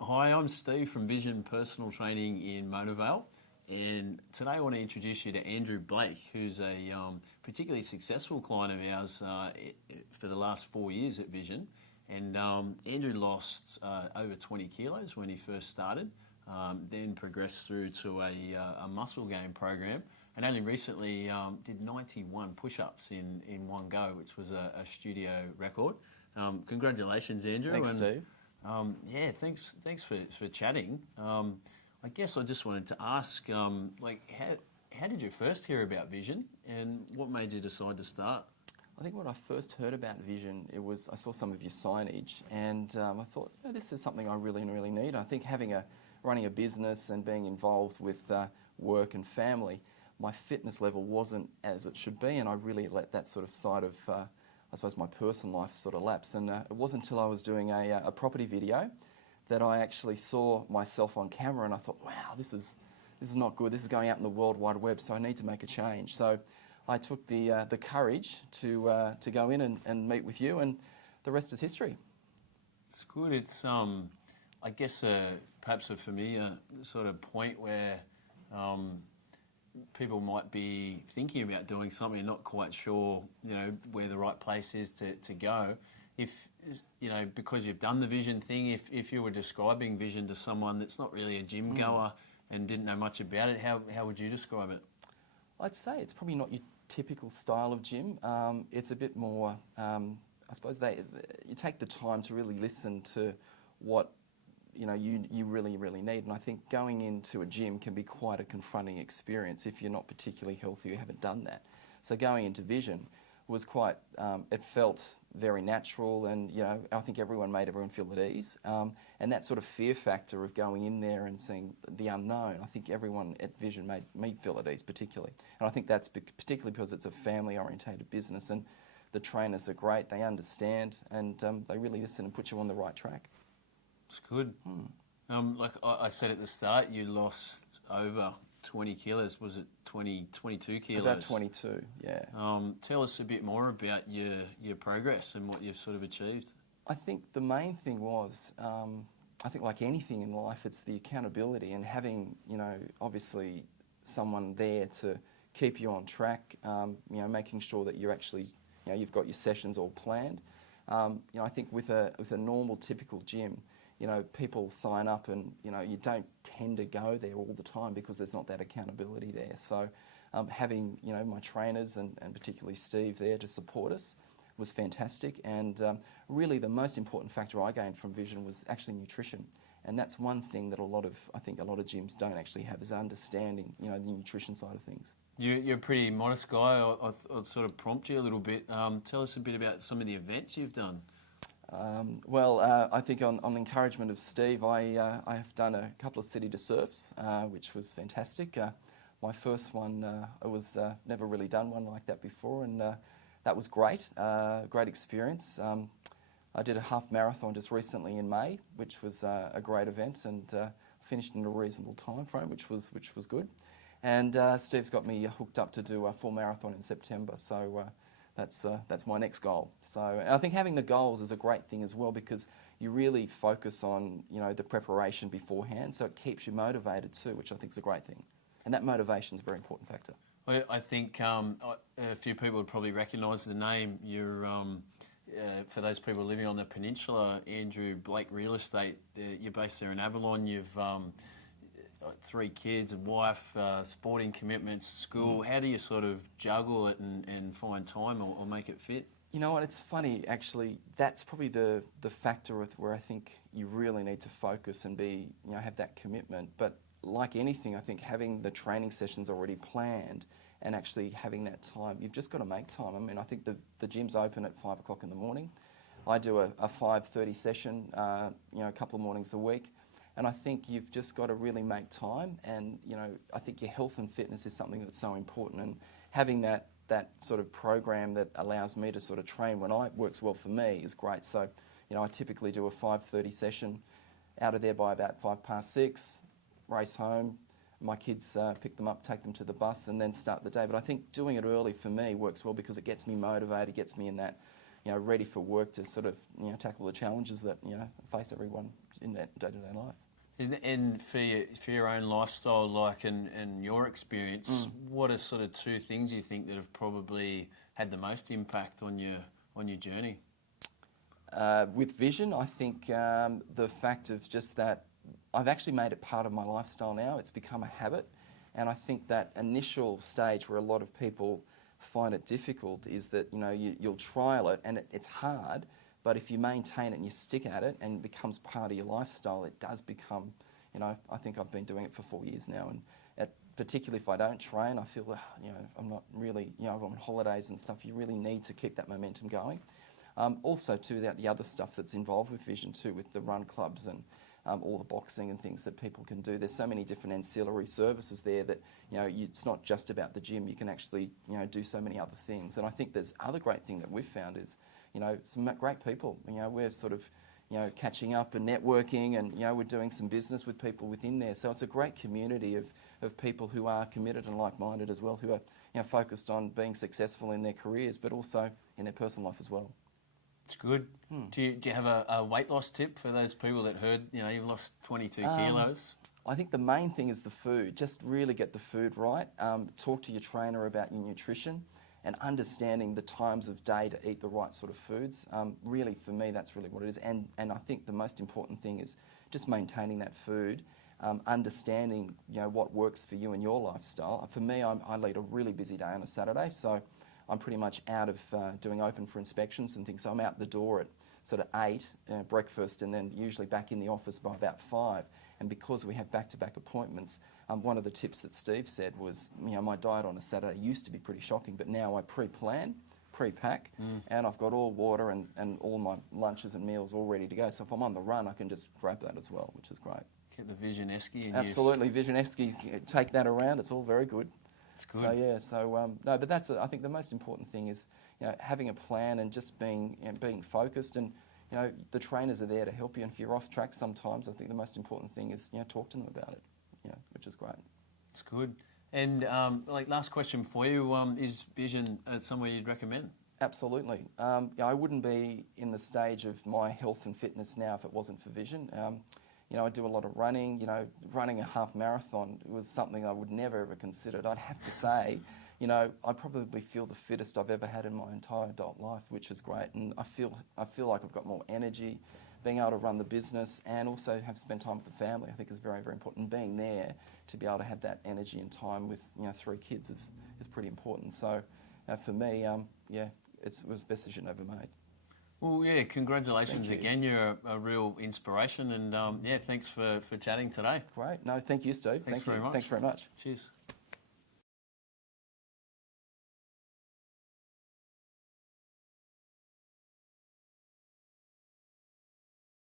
Hi, I'm Steve from Vision Personal Training in Vale, and today I want to introduce you to Andrew Blake, who's a particularly successful client of ours for the last 4 years at Vision. And Andrew lost over 20 kilos when he first started, then progressed through to a muscle gain program, and only recently did 91 push-ups in one go, which was a studio record. Congratulations, Andrew. Thanks, Steve. Yeah, thanks for chatting. I guess I just wanted to ask, how did you first hear about Vision, and what made you decide to start? I think when I first heard about Vision, I saw some of your signage, and I thought, this is something I really need. I think running a business and being involved with work and family, my fitness level wasn't as it should be, and I really let that sort of side of I suppose my personal life sort of lapse. And it wasn't until I was doing a property video that I actually saw myself on camera, and I thought, wow, this is not good. This is going out in the World Wide Web, so I need to make a change. So I took the courage to go in and meet with you, and the rest is history. It's good. It's I guess perhaps a familiar sort of point where people might be thinking about doing something and not quite sure, where the right place is to go. If, because you've done the Vision thing, if you were describing Vision to someone that's not really a gym goer and didn't know much about it, how would you describe it? I'd say it's probably not your typical style of gym. It's a bit more, I suppose you take the time to really listen to what you really need. And I think going into a gym can be quite a confronting experience if you're not particularly healthy or haven't done that. So going into Vision was quite, it felt very natural, and I think everyone made everyone feel at ease. And that sort of fear factor of going in there and seeing the unknown, I think everyone at Vision made me feel at ease particularly. And I think that's particularly because it's a family-orientated business, and the trainers are great, they understand, and they really listen and put you on the right track. It's good. Like I said at the start, you lost over 20 kilos. Was it 22 kilos? About 22, yeah. Tell us a bit more about your progress and what you've sort of achieved. I think the main thing was, I think like anything in life, it's the accountability and having, obviously someone there to keep you on track, making sure that you're actually, you've got your sessions all planned. I think with a normal, typical gym, people sign up and, you don't tend to go there all the time because there's not that accountability there. So having, my trainers and particularly Steve there to support us was fantastic. And really the most important factor I gained from Vision was actually nutrition. And that's one thing that I think a lot of gyms don't actually have, is understanding, the nutrition side of things. You're a pretty modest guy. I'll sort of prompt you a little bit. Tell us a bit about some of the events you've done. I think on the encouragement of Steve, I have done a couple of city to surfs, which was fantastic. My first one, I was never really done one like that before, and that was great. Great experience. I did a half marathon just recently in May, which was a great event, and finished in a reasonable time frame, which was good. And Steve's got me hooked up to do a full marathon in September, so that's my next goal. So and I think having the goals is a great thing as well, because you really focus on the preparation beforehand, so it keeps you motivated too, which I think is a great thing. And that motivation is a very important factor. I think a few people would probably recognise the name. You're for those people living on the peninsula, Andrew Blake Real Estate. You're based there in Avalon. You've 3 kids, a wife, sporting commitments, school. How do you sort of juggle it and find time or make it fit? You know what, it's funny actually, that's probably the factor where I think you really need to focus and be, have that commitment. But like anything, I think having the training sessions already planned and actually having that time, you've just got to make time. I mean, I think the gym's open at 5 o'clock in the morning. I do a 5:30 session, a couple of mornings a week. And I think you've just got to really make time, and I think your health and fitness is something that's so important, and having that sort of program that allows me to sort of train when works well for me is great. So, I typically do a 5:30 session, out of there by about 6:05, race home. My kids pick them up, take them to the bus, and then start the day. But I think doing it early for me works well because it gets me motivated, gets me in that ready for work to sort of, tackle the challenges that, face everyone in that day-to-day life. And for your own lifestyle, and your experience, what are sort of two things you think that have probably had the most impact on your journey? With vision, I think the fact of just that I've actually made it part of my lifestyle now. It's become a habit. And I think that initial stage where a lot of people find it difficult is that, you'll trial it and it's hard, but if you maintain it and you stick at it and it becomes part of your lifestyle, it does become, I think I've been doing it for 4 years now, and particularly if I don't train, I feel, I'm not really, I'm on holidays and stuff, you really need to keep that momentum going. Also too, the other stuff that's involved with vision too, with the run clubs and all the boxing and things that people can do. There's so many different ancillary services there that, it's not just about the gym. You can actually, do so many other things. And I think there's other great thing that we've found is, some great people. We're sort of, catching up and networking, and, we're doing some business with people within there. So it's a great community of people who are committed and like-minded as well, who are, focused on being successful in their careers, but also in their personal life as well. It's good. Do you have a weight loss tip for those people that heard, you've lost 22 kilos? I think the main thing is the food. Just really get the food right. Talk to your trainer about your nutrition and understanding the times of day to eat the right sort of foods. Really, for me, that's really what it is. And I think the most important thing is just maintaining that food, understanding, what works for you and your lifestyle. For me, I lead a really busy day on a Saturday, so I'm pretty much out of doing open for inspections and things. So I'm out the door at sort of 8, breakfast, and then usually back in the office by about 5. And because we have back-to-back appointments, one of the tips that Steve said was, my diet on a Saturday used to be pretty shocking, but now I pre-plan, pre-pack, and I've got all water and all my lunches and meals all ready to go. So if I'm on the run, I can just grab that as well, which is great. Get the Vision Esky in Absolutely, Vision Esky, take that around. It's all very good. It's good. So no, but that's I think the most important thing is having a plan and just being focused, and the trainers are there to help you. And if you're off track, sometimes I think the most important thing is talk to them about it, which is great. It's good. And last question for you: is vision somewhere you'd recommend? Absolutely. I wouldn't be in the stage of my health and fitness now if it wasn't for vision. I do a lot of running. Running a half marathon was something I would never ever considered. I'd have to say, I probably feel the fittest I've ever had in my entire adult life, which is great. And I feel like I've got more energy, being able to run the business and also have spent time with the family. I think is very, very important. Being there to be able to have that energy and time with 3 kids is pretty important. So for me, it was the best decision I ever made. Well, congratulations again. You're a real inspiration, and thanks for chatting today. Great. No, thank you, Steve. Thanks very much. Thanks very much. Cheers.